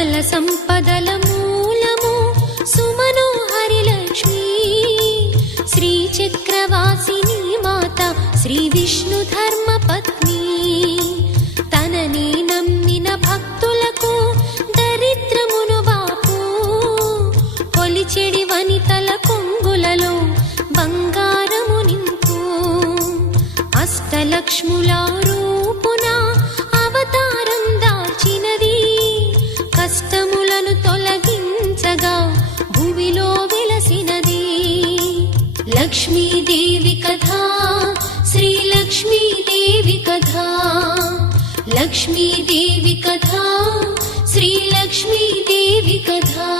సకల సంపదల మూలము సుమనోహరి లక్ష్మీ శ్రీ చక్రవాసిని మాత శ్రీ విష్ణు ధర్మ పత్ని తనని నమ్మిన భక్తులకు దరిద్రమును బాపు కొలిచెడి వనితల కొంగులలో బంగారము నింపు అష్టలక్ష్ముల రూపున అవతారం దాల్చినది కష్టములను తొలగించగా భూమిలో వెలసినది లక్ష్మీదేవి కథా శ్రీ లక్ష్మీదేవి కథా లక్ష్మీదేవి కథా శ్రీ లక్ష్మీదేవి కథా।